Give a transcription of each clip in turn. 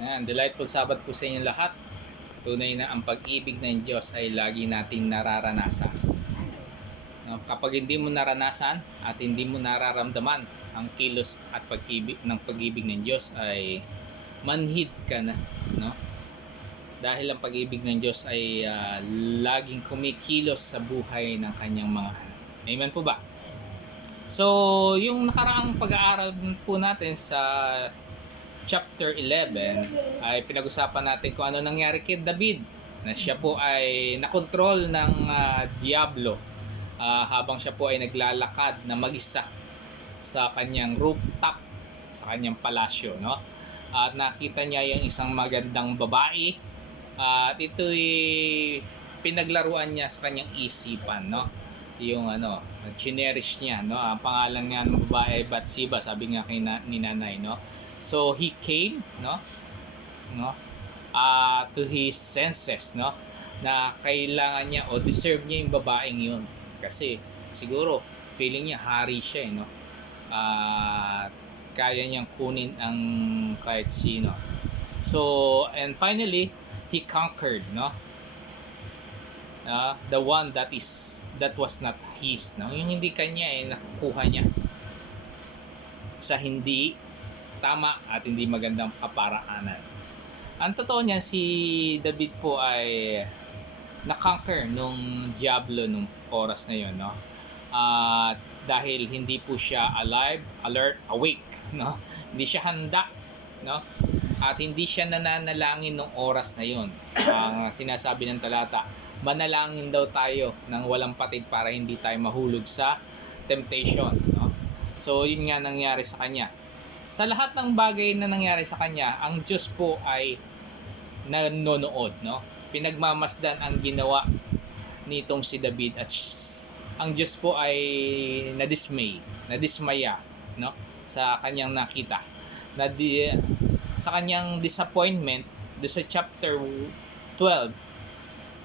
Ayan, delightful Sabbath po sa inyo lahat. Tunay na ang pag-ibig ng Diyos ay lagi nating nararanasan. No, kapag hindi mo naranasan at hindi mo nararamdaman ang kilos at pag-ibig ng Diyos ay manhid ka na, no? Dahil ang pag-ibig ng Diyos ay laging kumikilos sa buhay ng kanyang mga anak. Amen po ba? So, yung nakaraang pag-aaral po natin sa chapter 11 ay pinag-usapan natin kung ano nangyari kay David, na siya po ay nakontrol ng Diablo habang siya po ay naglalakad na mag-isa sa kanyang rooftop, sa kanyang palasyo, no? At nakita niya yung isang magandang babae at ito'y pinaglaruan niya sa kanyang isipan, no? Yung chinerish niya, no? Ang pangalan nga ng babae ay Bathsheba, sabi nga kay ni nanay, no? So he came, to his senses, no, na kailangan niya o deserve niya yung babaeng yun kasi siguro feeling niya hari siya, no, kaya niyang kunin ang kahit sino. So and finally he conquered, no, the one that was not his, no, yung hindi kanya nakukuha niya sa hindi tama at hindi magandang kaparaanan. Ang totoo niya, si David po ay na-conquer nung Diablo nung oras na yon, no? Dahil hindi po siya alive, alert, awake, no? Hindi siya handa, no? At hindi siya nananalangin nung oras na yon. Ang sinasabi ng talata, manalangin daw tayo ng walang patid para hindi tayo mahulog sa temptation, no? So yun nga nangyari sa kanya. Sa lahat ng bagay na nangyari sa kanya, ang Diyos po ay nanonood, no? Pinagmamasdan ang ginawa nitong si David at ang Diyos po ay nadismaya, no? Sa kanyang nakita. Sa kanyang disappointment, do sa chapter 12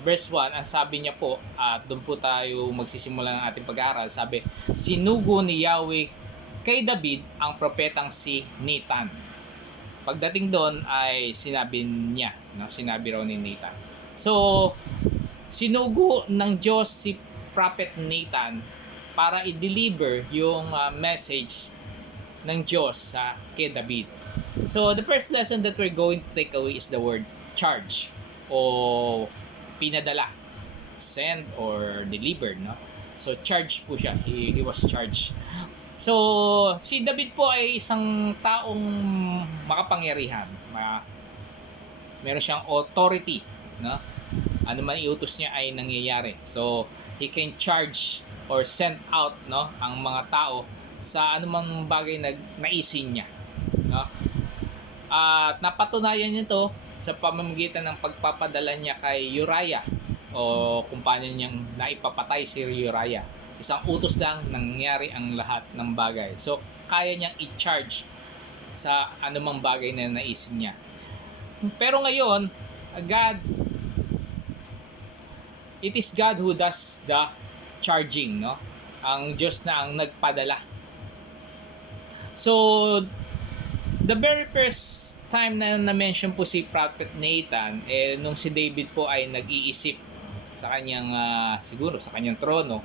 verse 1, ang sabi niya po, at doon po tayo magsisimula ng ating pag-aaral, sabi, sinugo ni Yahweh kay David ang propetang si Nathan. Pagdating doon ay sinabi niya, no? Sinabi raw ni Nathan. So, sinugo ng Diyos si Prophet Nathan para i-deliver yung message ng Diyos sa kay David. So, the first lesson that we're going to take away is the word charge o pinadala, send or delivered, no? So, charge po siya. He was charged. So, si David po ay isang taong makapangyarihan. Meron siyang authority, no? Ano man iutos niya ay nangyayari. So, he can charge or send out, no, ang mga tao sa anumang bagay na naisin niya, no? At napatunayan niya to sa pamamagitan ng pagpapadala niya kay Uriah o kung paano niyang naipapatay si Uriah. Isang utos lang, nangyari ang lahat ng bagay. So, kaya niyang i-charge sa anumang bagay na naisin niya. Pero ngayon, it is God who does the charging, no? Ang Diyos na ang nagpadala. So, the very first time na na-mention po si Prophet Nathan, nung si David po ay nag-iisip sa kanyang siguro sa kanyang trono,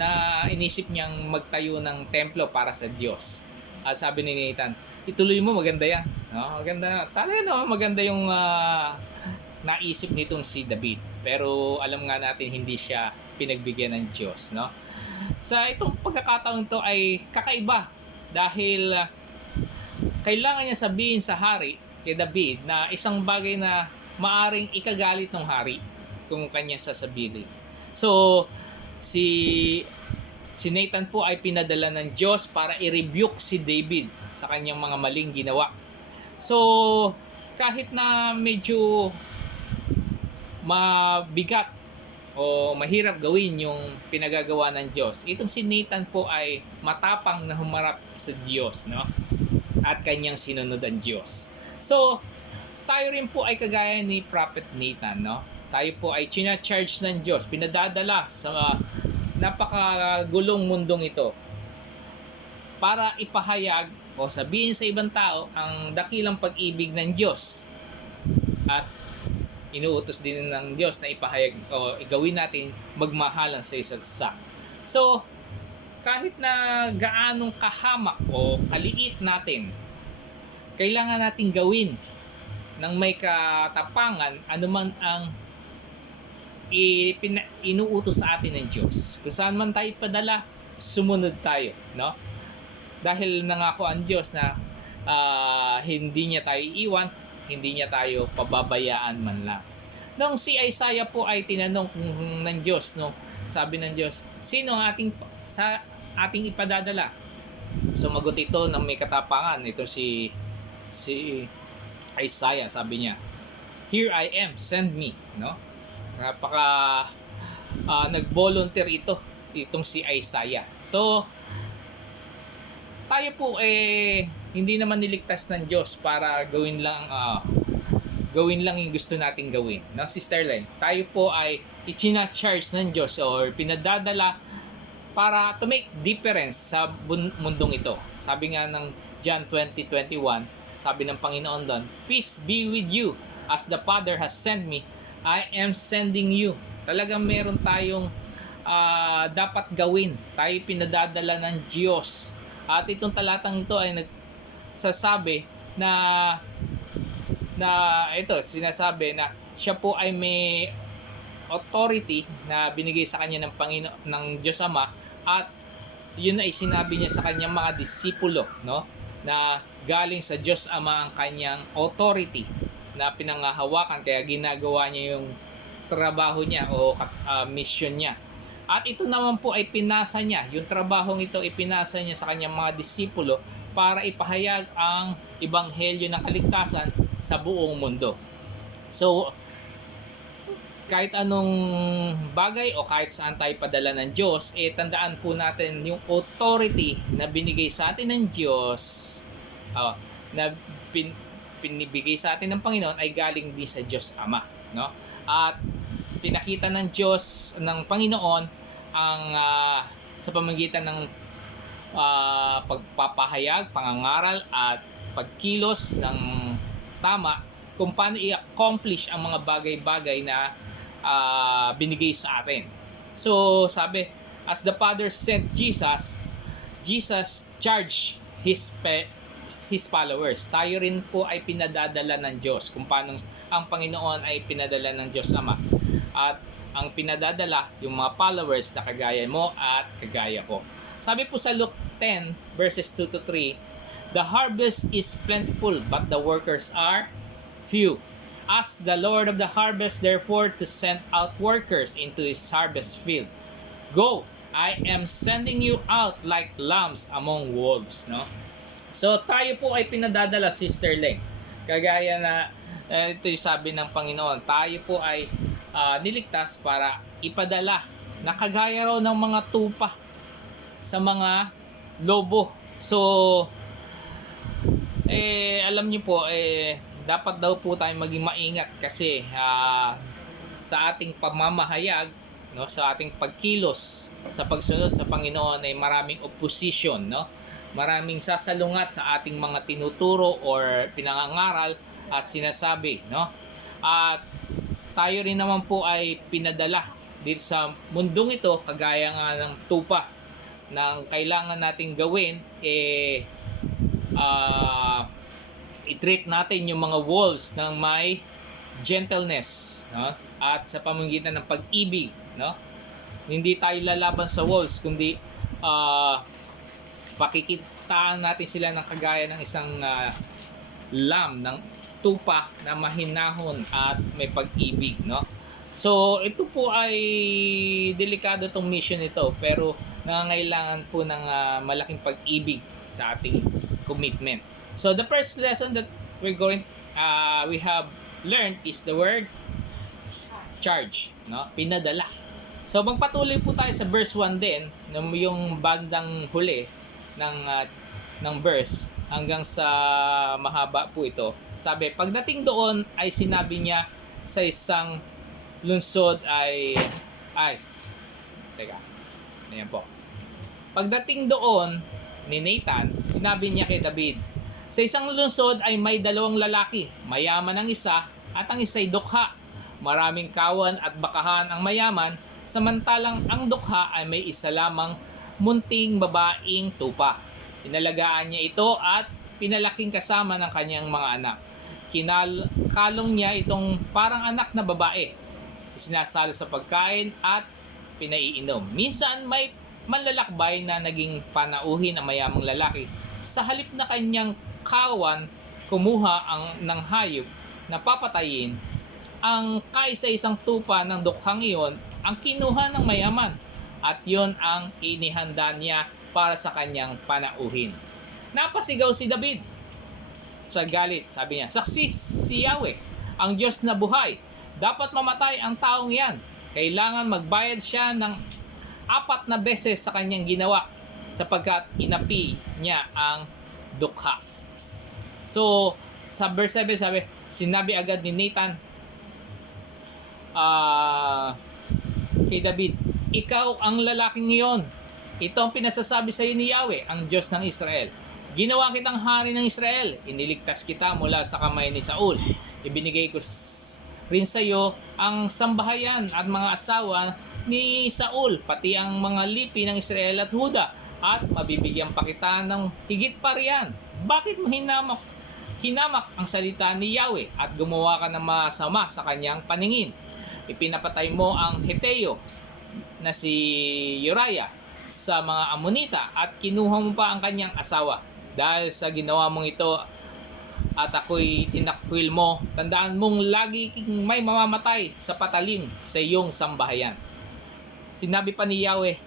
na inisip niyang magtayo ng templo para sa Diyos. At sabi ni Nathan, ituloy mo, maganda yan, no? Maganda, maganda yung naisip nitong si David. Pero alam nga natin hindi siya pinagbigyan ng Diyos, no? Sa itong pagkakataon to ay kakaiba dahil kailangan niya sabihin sa hari kay David na isang bagay na maaring ikagalit ng hari kung kanya sasabihin. So, si Nathan po ay pinadala ng Diyos para i-rebuke si David sa kanyang mga maling ginawa. So, kahit na medyo mabigat o mahirap gawin yung pinagagawa ng Diyos, itong si Nathan po ay matapang na humarap sa Diyos, no? At kanyang sinunod ang Diyos. So, tayo rin po ay kagaya ni Prophet Nathan, no? Tayo po ay charge ng Diyos, pinadadala sa napakagulong mundong ito para ipahayag o sabihin sa ibang tao ang dakilang pag-ibig ng Diyos at inuutos din ng Diyos na ipahayag o igawin natin magmahalan sa isa't isa. So, kahit na gaanong kahamak o kaliit natin, kailangan nating gawin ng may katapangan anuman ang inuutos sa atin ng Diyos. Kung saan man tayo padala, sumunod tayo, no? Dahil nangako ang Diyos na hindi niya tayo iwan, hindi niya tayo pababayaan man lang. Nung si Isaiah po ay tinanong ng Diyos, no? Sabi ng Diyos, sino ang ating ipadadala? Sumagot ito ng may katapangan. Ito si Isaiah, sabi niya, "Here I am, send me." No? Napaka nag-volunteer itong si Isaiah. So, tayo po hindi naman niligtas ng Diyos para gawin lang yung gusto nating gawin. No, Sister Len, tayo po ay itina-charge ng Diyos or pinadadala para to make difference sa mundong ito. Sabi nga ng John 20:21, sabi ng Panginoon doon, "Peace be with you, as the Father has sent me, I am sending you." Talagang meron tayong dapat gawin. Tayo pinadadala ng Diyos. At itong talatang ito ay nagsasabi sinasabi na siya po ay may authority na binigay sa kanya ng Panginoon, ng Diyos Ama, at yun ay sinabi niya sa kanyang mga disipulo, no? Na galing sa Diyos Ama ang kanyang authority na pinangahawakan, kaya ginagawa niya yung trabaho niya o mission niya. At ito naman po ay pinasa niya, yung trabahong ito ipinasa niya sa kanyang mga disipulo para ipahayag ang ebanghelyo ng kaligtasan sa buong mundo. So, kahit anong bagay o kahit saan tayo padala ng Diyos, tandaan po natin yung authority na binigay sa atin ng Diyos, na pinibigay sa atin ng Panginoon ay galing din sa Diyos Ama, no? At pinakita ng Diyos, ng Panginoon, ang sa pamamagitan ng pagpapahayag, pangangaral at pagkilos ng tama kung paano i-accomplish ang mga bagay-bagay na binigay sa atin. So, sabi, as the Father sent Jesus, Jesus charged His followers. Tayo rin po ay pinadadala ng Diyos kung paano ang Panginoon ay pinadala ng Diyos Ama. At ang pinadadala yung mga followers na kagaya mo at kagaya ko. Sabi po sa Luke 10 verses 2 to 3, "The harvest is plentiful, but the workers are few. Ask the Lord of the harvest therefore to send out workers into his harvest field. Go, I am sending you out like lambs among wolves." No? So tayo po ay pinadadala, Sister Leng. Kagaya na ito yung sabi ng Panginoon, tayo po ay niligtas para ipadala na kagaya raw ng mga tupa sa mga lobo. So, alam niyo po, dapat daw po tayo maging maingat kasi sa ating pamamahayag, no, sa ating pagkilos, sa pagsunod sa Panginoon ay maraming opposition, no? Maraming sasalungat sa ating mga tinuturo or pinangangaral at sinasabi, no? At tayo rin naman po ay pinadala dito sa mundong ito, kagaya nga ng tupa, na kailangan nating gawin i-treat natin yung mga wolves ng may gentleness, no? At sa pamamagitan ng pag-ibig, no? Hindi tayo lalaban sa wolves, kundi pakikitaan natin sila ng kagaya ng isang lamb, ng tupa na mahinahon at may pag-ibig, no? So, ito po ay delikado tong mission ito, pero nangangailangan po ng malaking pag-ibig sa ating commitment. So, the first lesson that we have learned is the word charge, no? Pinadala. So, magpatuloy po tayo sa verse 1 din, yung bandang huli ng verse hanggang sa mahaba po ito. Sabi, pagdating doon ay sinabi niya sa isang lungsod ayan po. Pagdating doon ni Nathan, sinabi niya kay David, sa isang lungsod ay may dalawang lalaki, mayaman ang isa at ang isa'y dukha. Maraming kawan at bakahan ang mayaman, samantalang ang dukha ay may isa lamang munting babaeng tupa. Inalagaan niya ito at pinalaking kasama ng kanyang mga anak. Kalong niya itong parang anak na babae. Isinasalo sa pagkain at pinaiinom. Minsan may manlalakbay na naging panauhin ang mayamang lalaki. Sa halip na kanyang kawan, kumuha ng hayop na papatayin, ang kaisa-isang tupa ng dukhang iyon ang kinuha ng mayaman at yon ang inihanda niya para sa kanyang panauhin. Napasigaw si David sa galit, sabi niya, "Saksi si Yahweh, ang Diyos na buhay. Dapat mamatay ang taong yan. Kailangan magbayad siya ng 4 na beses sa kanyang ginawa sapagkat inapi niya ang dukha." So, sa verse 7 sinabi agad ni Nathan kay David, "Ikaw ang lalaking iyon. Ito ang pinasasabi sa iyo ni Yahweh, ang Diyos ng Israel. Ginawa kitang hari ng Israel. Iniligtas kita mula sa kamay ni Saul. Ibinigay ko rin sa iyo ang sambahayan at mga asawa ni Saul, pati ang mga lipi ng Israel at Huda, at mabibigyan pa kita ng higit pa riyan. Bakit mo hinamak ang salita ni Yahweh at gumawa ka ng masama sa kanyang paningin? Ipinapatay mo ang Heteo na si Uriah sa mga Amonita at kinuha mo pa ang kanyang asawa. Dahil sa ginawa mong ito at ako'y tinakwil mo, tandaan mong lagi may mamamatay sa patalim sa iyong sambahayan." Sinabi pa ni Yahweh,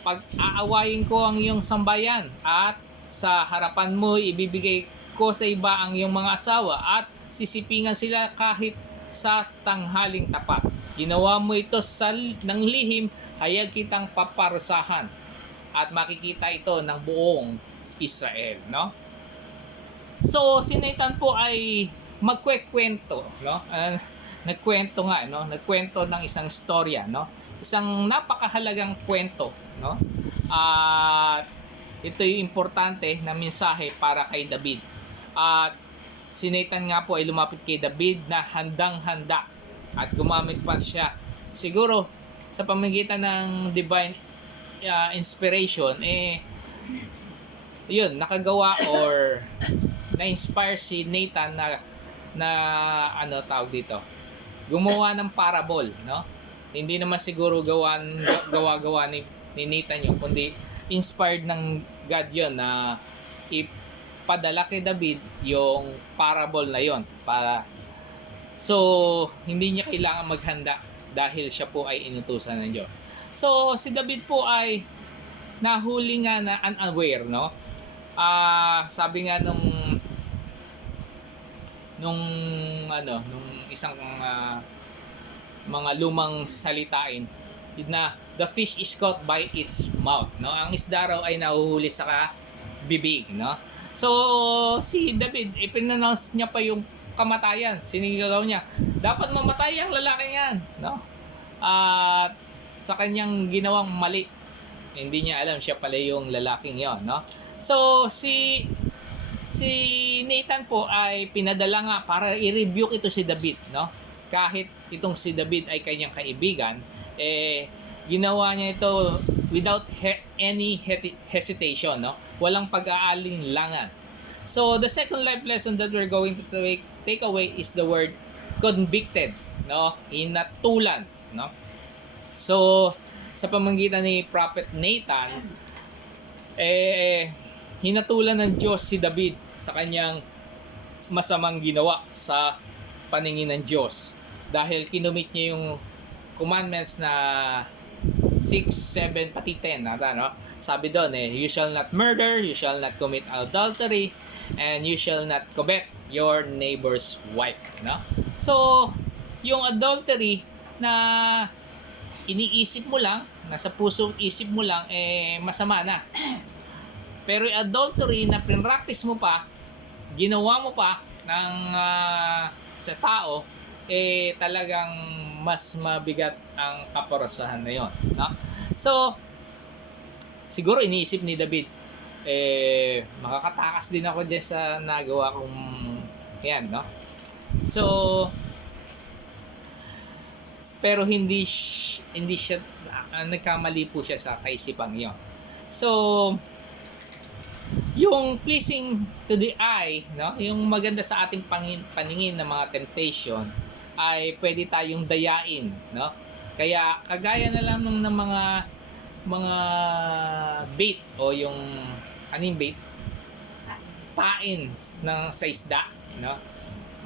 "Pag-aawayin ko ang iyong sambayan at sa harapan mo ibibigay ko sa iba ang iyong mga asawa at sisipingan sila kahit sa tanghaling tapat. Ginawa mo ito ng lihim, hayag kitang paparusahan at makikita ito ng buong Israel." No? So, si Nathan po ay magkwekwento, no? Nagkwento nga, no? Nagkwento ng isang storya, no? Isang napakahalagang kwento, no? At ito yung importante na mensahe para kay David. At si Nathan nga po ay lumapit kay David na handang-handa at gumamit pa siya siguro sa pamamagitan ng divine inspiration, yun, nakagawa or na-inspire si Nathan na ano tawag dito, gumawa ng parable, no? Hindi naman siguro gawa ni Nathan yun, kundi inspired ng God yun na ipadala kay David yung parable na yun so hindi niya kailangan maghanda dahil siya po ay inutusan ng Diyos. So si David po ay nahuli nga na unaware, no? Sabi nga nung isang mga lumang salitain na the fish is caught by its mouth, no? Ang isda raw ay nahuhuli sa bibig, no? So si David, ipinannounce niya pa yung kamatayan. Sinigagaw niya, dapat mamatay ang lalaki yan, no? At sa kanyang ginawang mali, hindi niya alam siya pala yung lalaking yon, no? So si Nathan po ay pinadala nga para i-rebuke ito si David, no? Kahit itong si David ay kanyang kaibigan, ginawa niya ito without any hesitation, no? Walang pag-aalinlangan. So the second life lesson that we're going to take away is the word convicted, no? Hinatulan, no? So sa pamamagitan ni Prophet Nathan, hinatulan ng Diyos si David sa kanyang masamang ginawa sa paningin ng Diyos dahil kinumit niya yung commandments na 6, 7, pati 10, no? Sabi doon, you shall not murder, you shall not commit adultery, and you shall not covet your neighbor's wife, no? So yung adultery na iniisip mo lang, nasa puso isip mo lang, masama na. Pero yung adultery na pinractice mo pa, ginawa mo pa ng sa tao, talagang mas mabigat ang kaparusahan na yon, no? So siguro iniisip ni David, makakatakas din ako dyan sa nagawa kong yan, no? So, pero hindi siya nagkamali po siya sa kaisipang iyon. So, yung pleasing to the eye, no, yung maganda sa ating paningin ng mga temptation ay pwede tayong dayain, no? Kaya kagaya na lang ng mga bait o yung anong bait? Pain ng sa isda, no?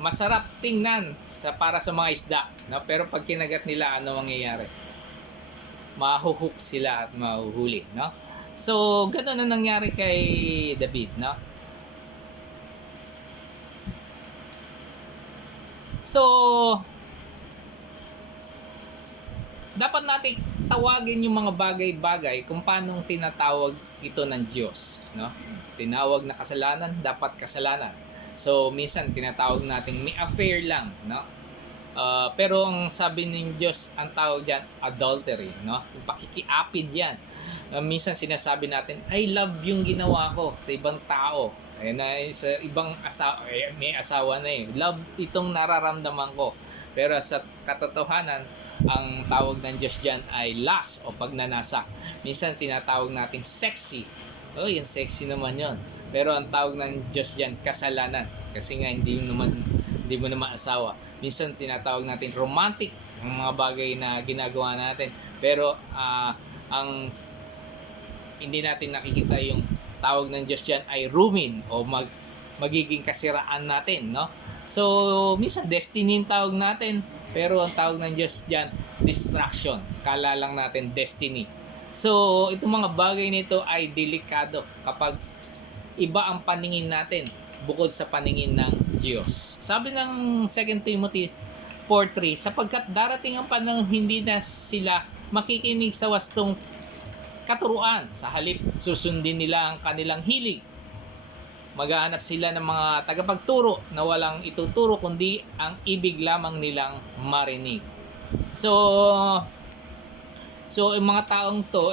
Masarap tingnan para sa mga isda, no? Pero pag kinagat nila, ano mangyayari? Mahuhook sila at mahuhuli, no? So, gano'n na nangyari kay David, no? So, dapat natin tawagin yung mga bagay-bagay kung paano tinatawag ito ng Diyos, no? Tinawag na kasalanan, dapat kasalanan. So, minsan tinatawag natin may affair lang, no? Pero ang sabi ng Diyos, ang tawag diyan adultery, no? Yung pakikiapid yan. Minsan sinasabi natin, I love yung ginawa ko sa ibang tao. Ayun na, sa ibang asawa, may asawa na eh. Love itong nararamdaman ko. Pero sa katotohanan, ang tawag ng Diyos dyan ay lust o pagnanasa. Minsan tinatawag natin sexy. Oh, yung sexy naman yon. Pero ang tawag ng Diyos dyan, kasalanan. Kasi nga hindi mo naman asawa. Minsan tinatawag natin romantic ang mga bagay na ginagawa natin. Pero ang hindi natin nakikita yung tawag ng Diyos dyan ay ruin o magiging kasiraan natin, no? So, minsan destiny yung tawag natin, pero ang tawag ng Diyos dyan, distraction. Kala lang natin destiny. So, itong mga bagay nito ay delikado kapag iba ang paningin natin bukod sa paningin ng Diyos. Sabi ng 2 Timothy 4:3, sapagkat darating ang panahon hindi na sila makikinig sa wastong katuruan, sa halip susundin nila ang kanilang hilig. Maghahanap sila ng mga tagapagturo na walang ituturo kundi ang ibig lamang nilang marinig. So yung mga taong to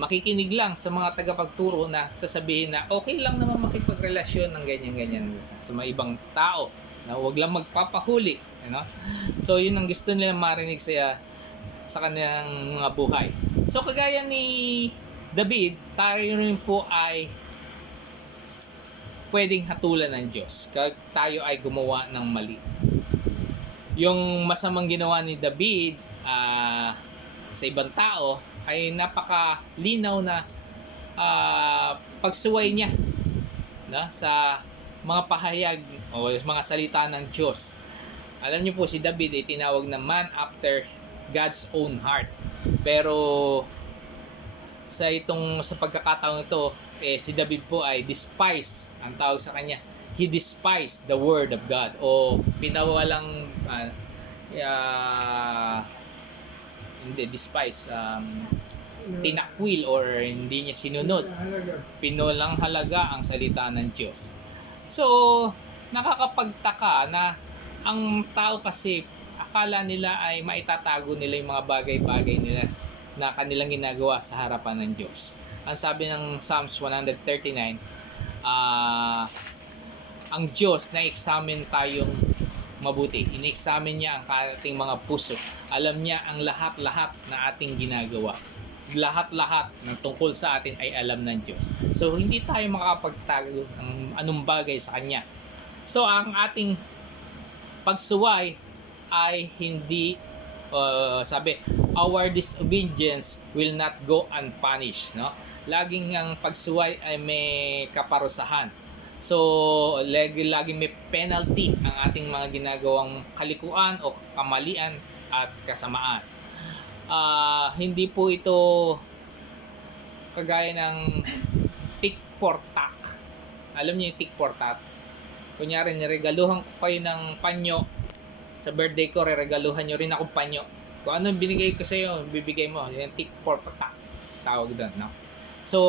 makikinig lang sa mga tagapagturo na sasabihin na okay lang naman makipagrelasyon ng ganyan-ganyan sa mga ibang tao, na huwag lang magpapahuli, you know? So yun ang gusto nila marinig sa kanilang mga buhay. So kagaya ni David, tayo rin po ay pwedeng hatulan ng Diyos kapag tayo ay gumawa ng mali. Yung masamang ginawa ni David sa ibang tao ay napakalinaw na pagsuway niya, no, sa mga pahayag o mga salita ng Diyos. Alam niyo po, si David ay tinawag na man after God's own heart. Pero sa pagkakataon ito, si David po ay despise, ang tawag sa kanya. He despised the word of God, o pinawalang hindi despise, tinakwil or hindi niya sinunod, pinulang halaga ang salita ng Diyos. So nakakapagtaka na ang tao kasi akala nila ay maitatago nila yung mga bagay-bagay nila na kanilang ginagawa sa harapan ng Diyos. Ang sabi ng Psalms 139, ang Diyos na-examine tayong mabuti. In-examine niya ang ating mga puso. Alam niya ang lahat-lahat na ating ginagawa. Lahat-lahat ng tungkol sa atin ay alam ng Diyos. So, hindi tayo makakapagtago ng anong bagay sa Kanya. So, ang ating pagsuway ay hindi, sabi, our disobedience will not go unpunished, no? Laging ang pagsuway ay may kaparusahan. So, laging may penalty ang ating mga ginagawang kalikuan o kamalian at kasamaan. Hindi po ito kagaya ng tit for tat. Alam niyo yung tit for tat? Kunyari, niregaluhan ko kayo ng panyo sa birthday ko, regaluhan nyo rin akong panyo. Kung ano binigay ko sa iyo, bibigay mo. Yung tit for tat, tawag doon, no? So,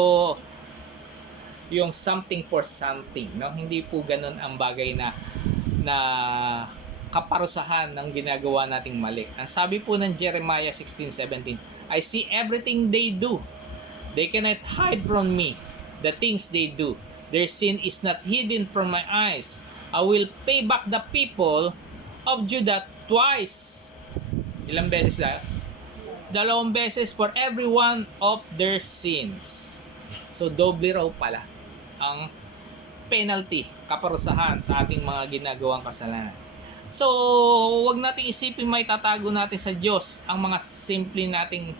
yung something for something, no? Hindi po ganun ang bagay na kaparusahan ng ginagawa nating mali. Ang sabi po ng Jeremiah 16:17, I see everything they do. They cannot hide from me the things they do. Their sin is not hidden from my eyes. I will pay back the people of Judah twice. Ilang beses lang? 2 beses for every one of their sins. So, doble raw pala ang penalty, kaparusahan sa ating mga ginagawang kasalanan. So, wag nating isipin may tatago natin sa Diyos ang mga simple nating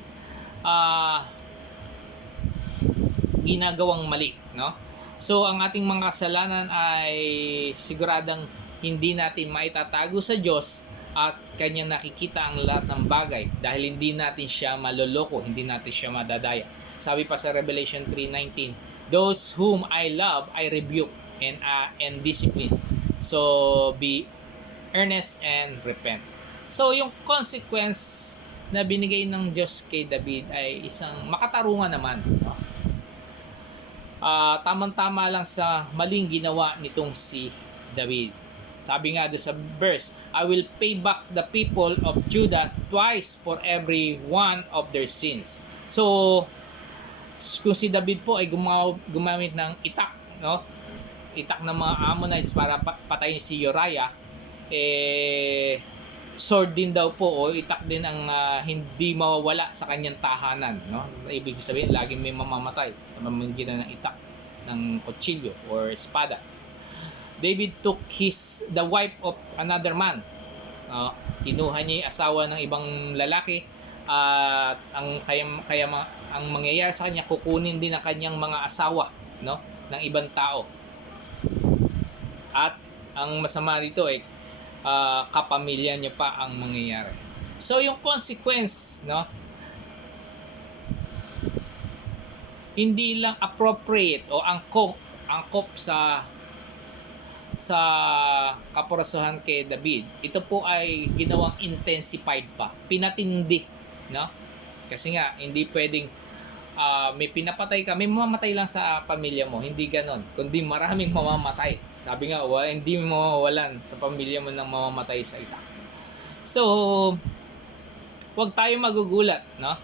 ginagawang mali, no? So, ang ating mga kasalanan ay siguradang hindi natin maitatago sa Diyos at Kanya nakikita ang lahat ng bagay dahil hindi natin siya maloloko, hindi natin siya madadaya. Sabi pa sa Revelation 3:19, those whom I love, I rebuke and discipline. So, be earnest and repent. So, yung consequence na binigay ng Diyos kay David ay isang makatarungan naman, no? Tamang-tama lang sa maling ginawa nitong si David. Sabi nga doon sa verse, I will pay back the people of Judah twice for every one of their sins. So, kung si David po ay gumamit ng itak, no? Itak ng mga Ammonites para patayin si Uriah, sword din daw po o itak din ang hindi mawawala sa kanyang tahanan, no? Ibig sabihin laging may mamamatay sa pamamagitan ng itak ng kutsilyo or espada. David took the wife of another man. Kinuha niya yung asawa ng ibang lalaki at ang mangyayari sa kanya, kukunin din ang kanyang mga asawa, no, ng ibang tao. At ang masama dito ay kapamilya niya pa ang mangyayari. So yung consequence, no, hindi lang appropriate o angkop sa kaparusahan kay David. Ito po ay ginawang intensified pa, pinatindi, no? Kasi nga hindi pwedeng may pinapatay ka, may mamamatay lang sa pamilya mo, hindi ganon, kundi maraming mamamatay. Sabi nga, hindi mo mawawalan sa pamilya mo ng mamamatay sa itak. So, huwag tayo magugulat, no?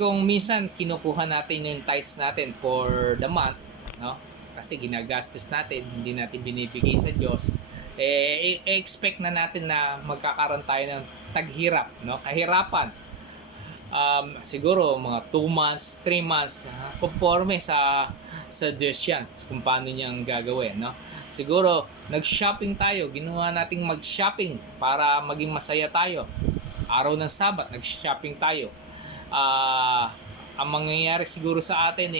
Kung minsan kinukuha natin yung tithes natin for the month, no? Kasi ginagastos natin, hindi natin binibigay sa Diyos. Expect na natin na magkakaroon tayo ng taghirap, no? Kahirapan. Siguro mga 2 months, 3 months, conforme sa Diyos yan, kung paano niyang gagawin, no? Siguro nag-shopping tayo, ginawa nating mag-shopping para maging masaya tayo. Araw ng Sabat, nag-shopping tayo. Ang mangyayari siguro sa atin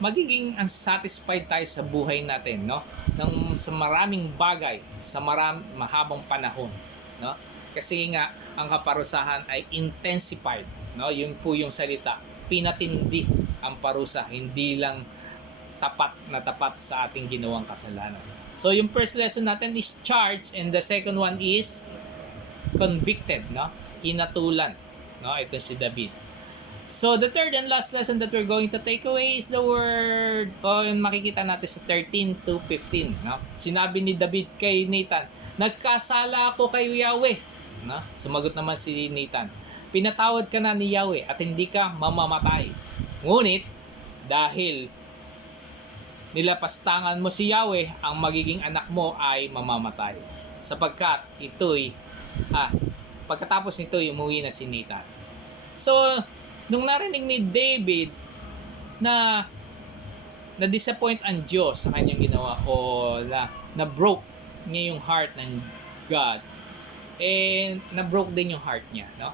magiging unsatisfied tayo sa buhay natin, no? Sa maraming bagay, sa mahabang panahon, no? Kasi nga ang kaparusahan ay intensified, no? Yun po yung salita, pinatindi ang parusa, hindi lang tapat sa ating ginawang kasalanan. So yung first lesson natin is charged and the second one is convicted, no? Hinatulan, no? Ito si David. So the third and last lesson that we're going to take away is the word, makikita natin sa 13 to 15, no? Sinabi ni David kay Nathan, nagkasala ako kay Yahweh, no? Sumagot naman si Nathan, pinatawad ka na ni Yahweh at hindi ka mamamatay. Ngunit dahil nilapastangan mo si Yahweh, ang magiging anak mo ay mamamatay. Sapagkat pagkatapos nito umuwi na si Nathan. So, nung narinig ni David na na-disappoint ang Diyos sa kanyang ginawa o na-broke niya yung heart ng God, na-broke din yung heart niya, no?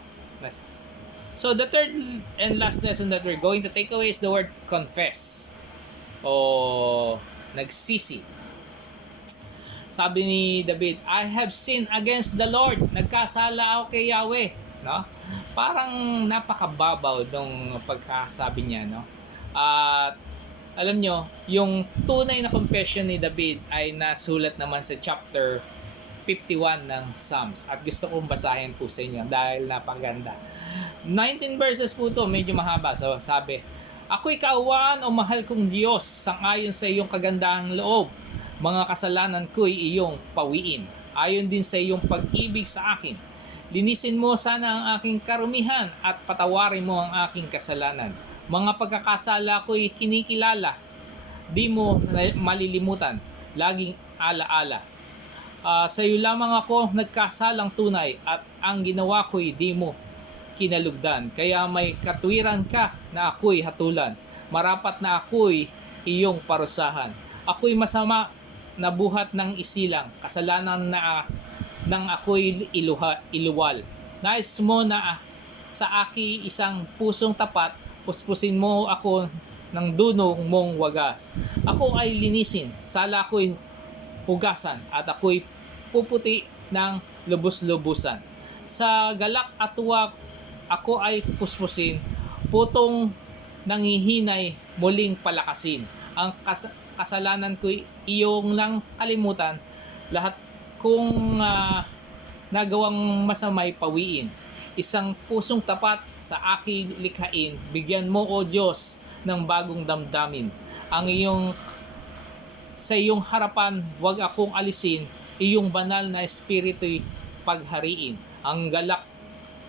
So, the third and last lesson that we're going to take away is the word confess o nagsisi. Sabi ni David, I have sinned against the Lord. Nagkasala ako kay Yahweh, no? Parang napakababaw ng pagkasabi niya, no? At alam nyo, yung tunay na confession ni David ay nasulat naman sa chapter 51 ng Psalms. At gusto kong basahin po sa inyo dahil napaganda. 19 verses po to, medyo mahaba. So sabi, ako'y kaawaan o mahal kong Diyos, sangayon sa iyong kagandahang loob. Mga kasalanan ko'y iyong pawiin. Ayon din sa iyong pag-ibig sa akin. Linisin mo sana ang aking karumihan at patawarin mo ang aking kasalanan. Mga pagkakasala ko'y kinikilala, di mo malilimutan, laging alaala. Sa iyo lamang ako nagkasalang tunay at ang ginawa ko'y di mo kinalugdan. Kaya may katwiran ka na ako'y hatulan. Marapat na ako'y iyong parusahan. Ako'y masama na buhat ng isilang, kasalanan na nang ako'y iluwal. Nais mo na sa aki isang pusong tapat, puspusin mo ako ng dunong mong wagas. Ako ay linisin, sala ako'y hugasan, at ako'y puputi ng lubos-lubusan. Sa galak at tuwa ako ay puspusin, putong nanghihinay muling palakasin. Ang kasalanan ko'y iyong lang kalimutan, lahat kong nagawang masamay pawiin. Isang pusong tapat sa aking likhain, bigyan mo o Diyos ng bagong damdamin. Sa iyong harapan, wag akong alisin, iyong banal na espiritu'y paghariin. Ang galak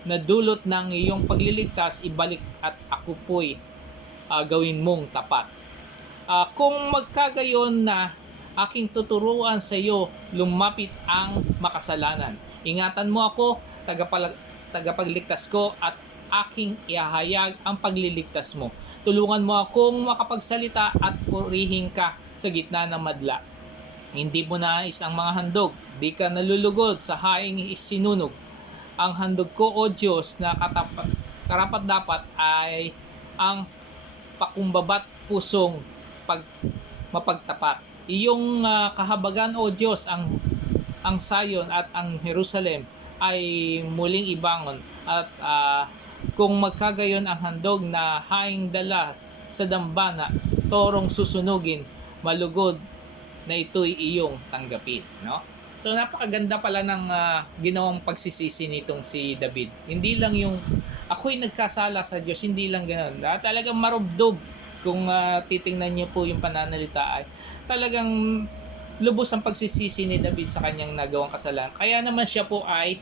na dulot ng iyong pagliligtas, ibalik at ako po'y gawin mong tapat. Kung magkagayon na aking tuturuan sa iyo, lumapit ang makasalanan. Ingatan mo ako, tagapagligtas ko, at aking ihahayag ang pagliligtas mo. Tulungan mo akong makapagsalita at purihin ka sa gitna ng madla. Hindi mo nais ang mga handog, di ka nalulugod sa haing isinunog. Ang handog ko, O Diyos, na karapat dapat ay ang pakumbabat pusong mapagtapat. Iyong kahabagan, O Diyos, ang Sayon at ang Jerusalem ay muling ibangon, at kung magkagayon ang handog na haing dala sa dambana, torong susunugin, malugod na ito'y iyong tanggapin, no? So napakaganda pala ng ginawang pagsisisi nitong si David. Hindi lang yung ako'y nagkasala sa Diyos, hindi lang ganoon. Talagang marubdob. Kung titingnan niyo po yung pananalita, ay talagang lubos ang pagsisisi ni David sa kanyang nagawang kasalanan. Kaya naman siya po ay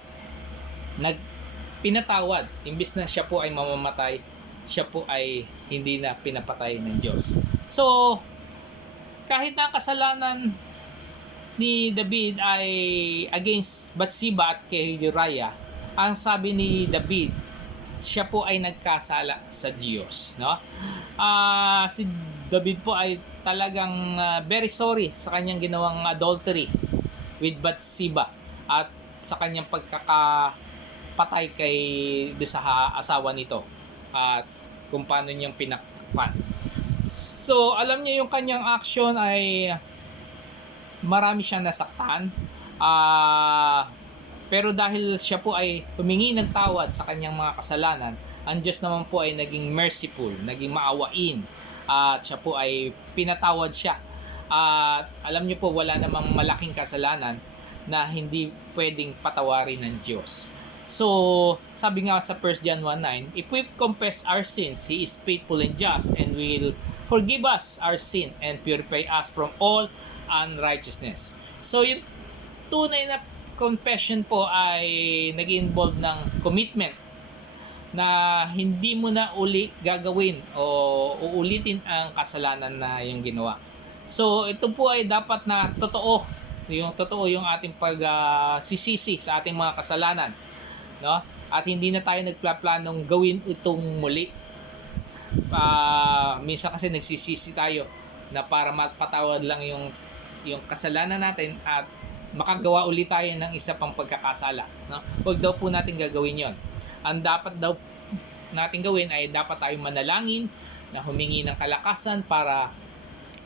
pinatawad. Imbis na siya po ay mamamatay, siya po ay hindi na pinapatay ng Diyos. So, kahit na kasalanan ni David ay against Bathsheba at kay Uriah, ang sabi ni David, siya po ay nagkasala sa Diyos, no? Si David po ay talagang very sorry sa kanyang ginawang adultery with Bathsheba at sa kanyang pagkakapatay kay sa asawa nito at kung paano niyang pinakpan. So, alam niyo yung kanyang action ay marami siyang nasaktan. Pero dahil siya po ay humingi ng tawad sa kanyang mga kasalanan, ang Diyos naman po ay naging merciful, naging maawain, at siya po ay pinatawad siya. At alam niyo po, wala namang malaking kasalanan na hindi pwedeng patawarin ng Diyos. So, sabi nga sa 1 John 1:9, if we confess our sins, He is faithful and just and will forgive us our sin and purify us from all unrighteousness. So, yung tunay na confession po ay nag-involve ng commitment na hindi mo na uli gagawin o uulitin ang kasalanan na yung ginawa. So ito po ay dapat na totoo yung ating pagsisisi sa ating mga kasalanan, no? At hindi na tayo nagplanong gawin itong muli. Minsan kasi nagsisisi tayo na para mapatawad lang yung kasalanan natin at makagawa ulit tayo ng isa pang pagkakasala, no? Huwag daw po natin gagawin yon. Ang dapat daw natin gawin ay dapat tayo manalangin na humingi ng kalakasan para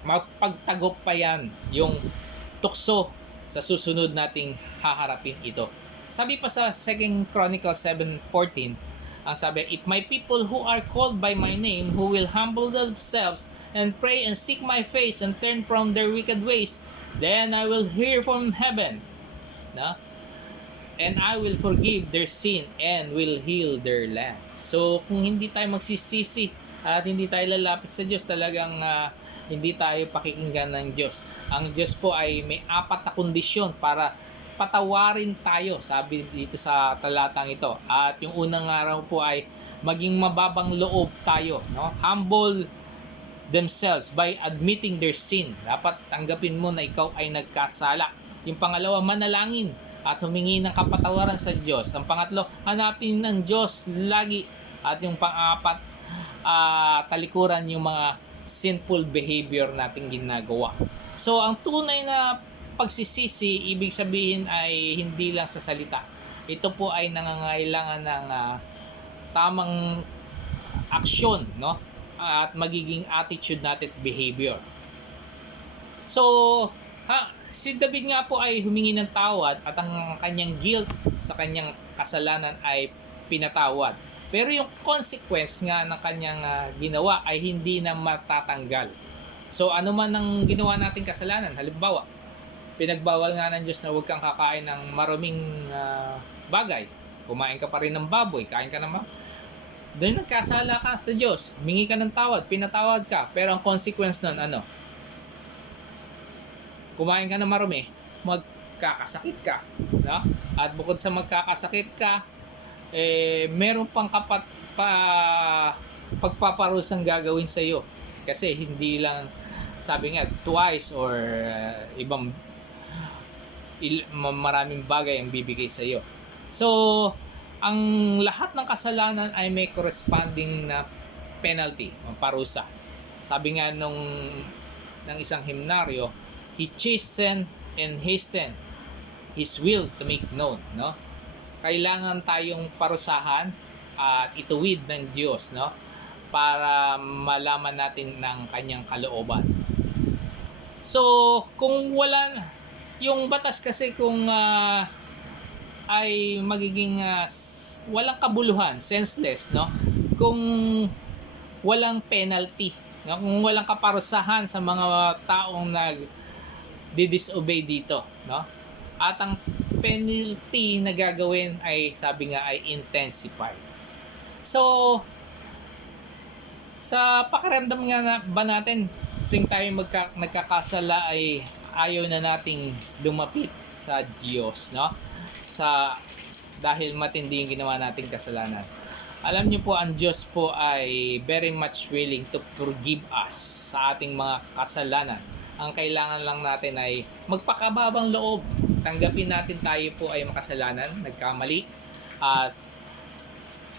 mapagtagumpayan yung tukso sa susunod nating haharapin ito. Sabi pa sa 2 Chronicles 7:14, ang sabi, if my people who are called by my name, who will humble themselves and pray and seek my face and turn from their wicked ways, then I will hear from heaven, no? And I will forgive their sin and will heal their land. So, kung hindi tayo magsisisi at hindi tayo lalapit sa Diyos, talagang hindi tayo pakikinggan ng Diyos. Ang Diyos po ay may 4 na kondisyon para patawarin tayo, sabi dito sa talatang ito. At yung unang araw po ay maging mababang loob tayo, no? Humble themselves by admitting their sin. Dapat tanggapin mo na ikaw ay nagkasala. Yung pangalawa, manalangin at humingi ng kapatawaran sa Diyos. Ang pangatlo, hanapin ng Diyos lagi. At yung pang-apat, talikuran yung mga sinful behavior nating ginagawa. So, ang tunay na pagsisisi, ibig sabihin ay hindi lang sa salita. Ito po ay nangangailangan ng tamang aksyon, no? At magiging attitude natin at behavior. So, si David nga po ay humingi ng tawad at ang kanyang guilt sa kanyang kasalanan ay pinatawad. Pero yung consequence nga ng kanyang ginawa ay hindi na matatanggal. So ano man ang ginawa nating kasalanan, halimbawa, pinagbawal nga ng Diyos na huwag kang kakain ng maruming bagay. Kumain ka pa rin ng baboy, kain ka naman. Doon nagkasala ka sa Diyos, humingi ka ng tawad, pinatawad ka. Pero ang consequence nun, ano? Kumain ka ng marumi, magkakasakit ka. No? At bukod sa magkakasakit ka, meron pang pagpaparusang gagawin sa iyo. Kasi hindi lang, sabi nga, twice or maraming bagay ang bibigay sa iyo. So, ang lahat ng kasalanan ay may corresponding na penalty, o parusa. Sabi nga ng isang himnaryo, He chastened and hastened His will to make known, no? Kailangan tayong parusahan at ituwid ng Diyos, no? Para malaman natin ng kanyang kalooban. So, kung wala yung batas kasi kung ay magiging walang kabuluhan, senseless, no? Kung walang penalty, no? Kung walang kaparusahan sa mga taong nag-disobey dito, no? At ang penalty na gagawin ay, sabi nga, ay intensified. So, sa pakiramdam nga ba natin, tuwing tayo nagkakasala ay ayaw na nating lumapit sa Diyos, no? Dahil matindi yung ginawa nating kasalanan. Alam niyo po, ang Diyos po ay very much willing to forgive us sa ating mga kasalanan. Ang kailangan lang natin ay magpakababang loob. Tanggapin natin tayo po ay makasalanan, nagkamali, at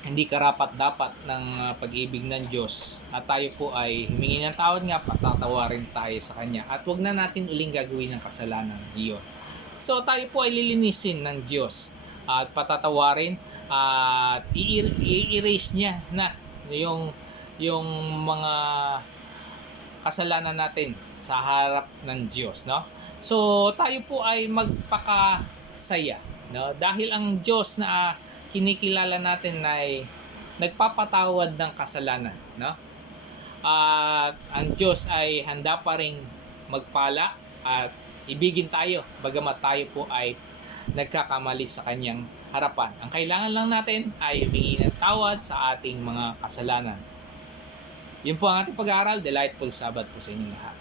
hindi karapat-dapat ng pag-ibig ng Diyos. At tayo po ay humingi ng tawad nga, patatawarin tayo sa Kanya. At wag na natin uling gagawin ng kasalanan iyon. So tayo po ay lilinisin ng Diyos at patatawarin at i-erase niya na yung mga kasalanan natin sa harap ng Diyos, no? So tayo po ay magpakasaya, no? Dahil ang Diyos na kinikilala natin ay nagpapatawad ng kasalanan, no? At ang Diyos ay handa pa ring magpala at ibigin tayo bagamat tayo po ay nagkakamali sa kanyang harapan. Ang kailangan lang natin ay humingi ng tawad sa ating mga kasalanan. Yun po ang ating pag-aaral. Delightful Sabbath po sa inyong lahat.